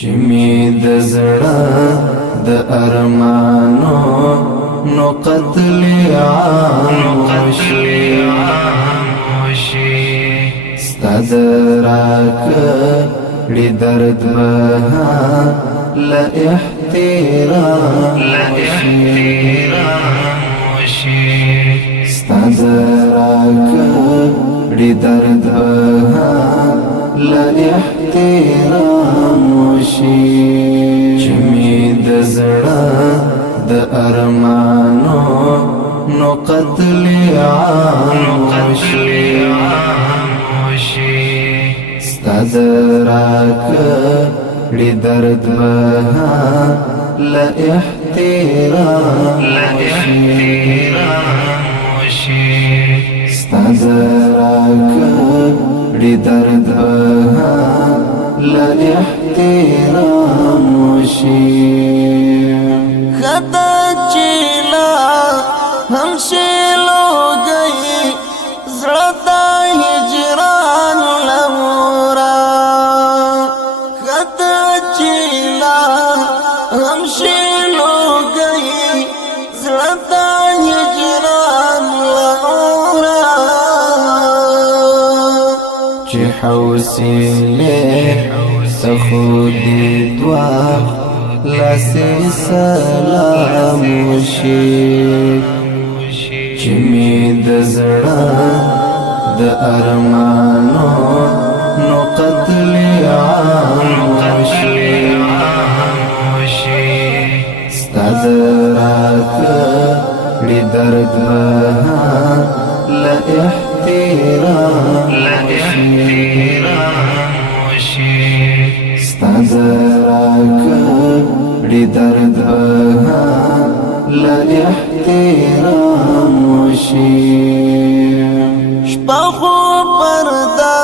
چې می د زړه د ارمانو نو قتل عام وشي ستا د راکړې درد به له احترام وشي ستا د راکړې درد به له احترام وشي چې می د زړه د ارمانو نو قتل عام وشي ستا د راکړې درد به له احترام وشي ستا د راکړې درد به له احترام وشي خطا چیلا ہم شیلو گئی زړه هجران لورا خطا چیلا ہم شیلو گئی زړه هجران لورا چې حوصله تخودي دوا لاسي سلام وشي چې می د زړه د ارمانو نو قتل عام وشي ستا د راکړې درد به له احترام وشي ستا د راکړې درد به له احترام وشي شپه خو پرده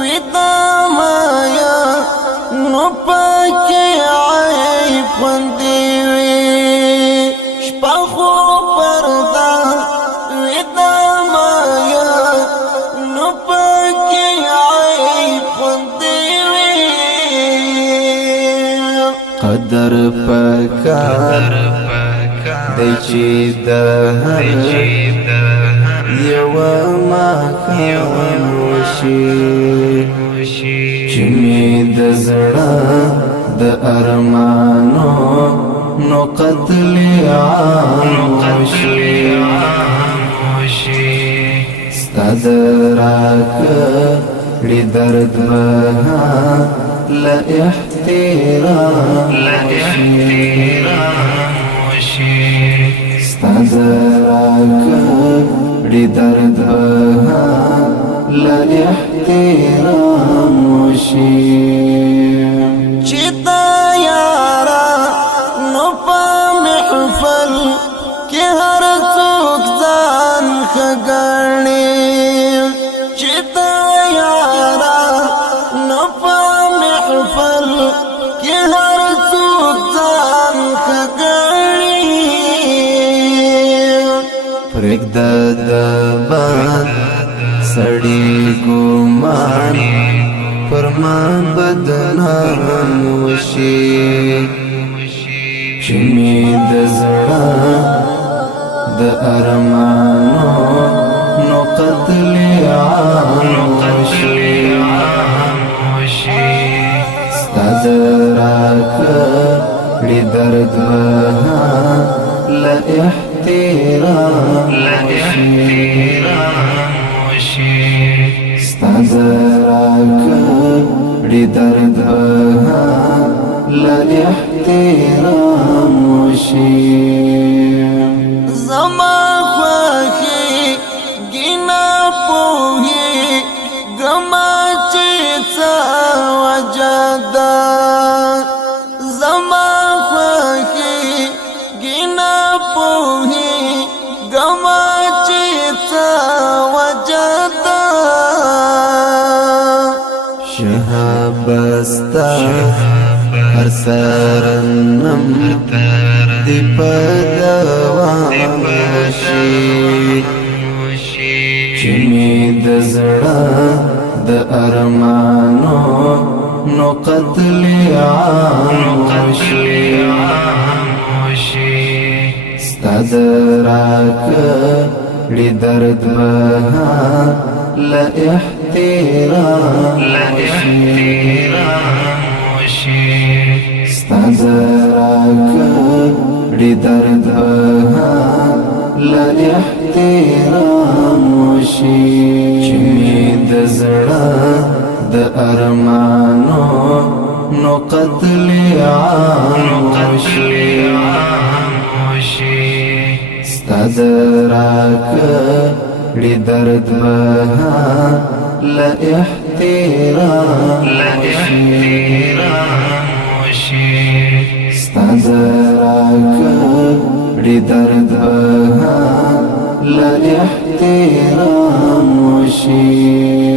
وي د مایا نو پکې عیب خوندې وي شپه خو پرده وي د مایا نو پکې عیب خوندې وي قدر پکار دی چې د یو ماښام وشي چې می د زړه د ارمانو نو قتل عام وشي ستا د راکړې درد به له احترام وشي ستا د راکړې درد به له احترام وشي چې تا یارا نو په محفل کې هر څوک ځان ښه ګڼي چې تا یارا نو په محفل کې هر څوک ځان ښه ګڼي پرېږده د باد سړی ګمان پر ما بدنام وشي چې می د زړه د ارمانو نو قتل عام وشي ستا د راکړې درد به له احترام وشي ستا د راکړې درد به له احترام وشي زما خوښي ګینا پوهي ګما چې څه وجه ده زما خوښي ګینا پوهي ګما چې څه وجه ده شهابستا هر سرنم دی په دوام وشي چې می د زړه د ارمانو نو قتل عام وشي ستاد راکړي درد بها لا احترام وشي ستاد راکړي درد بها لا احترام وشي چې مې د زړه د ارمانو نو قتل عام وشي ستاد راکړي درد بها لا احترام وشي ستاد راکړي درد بها لا احترام وشي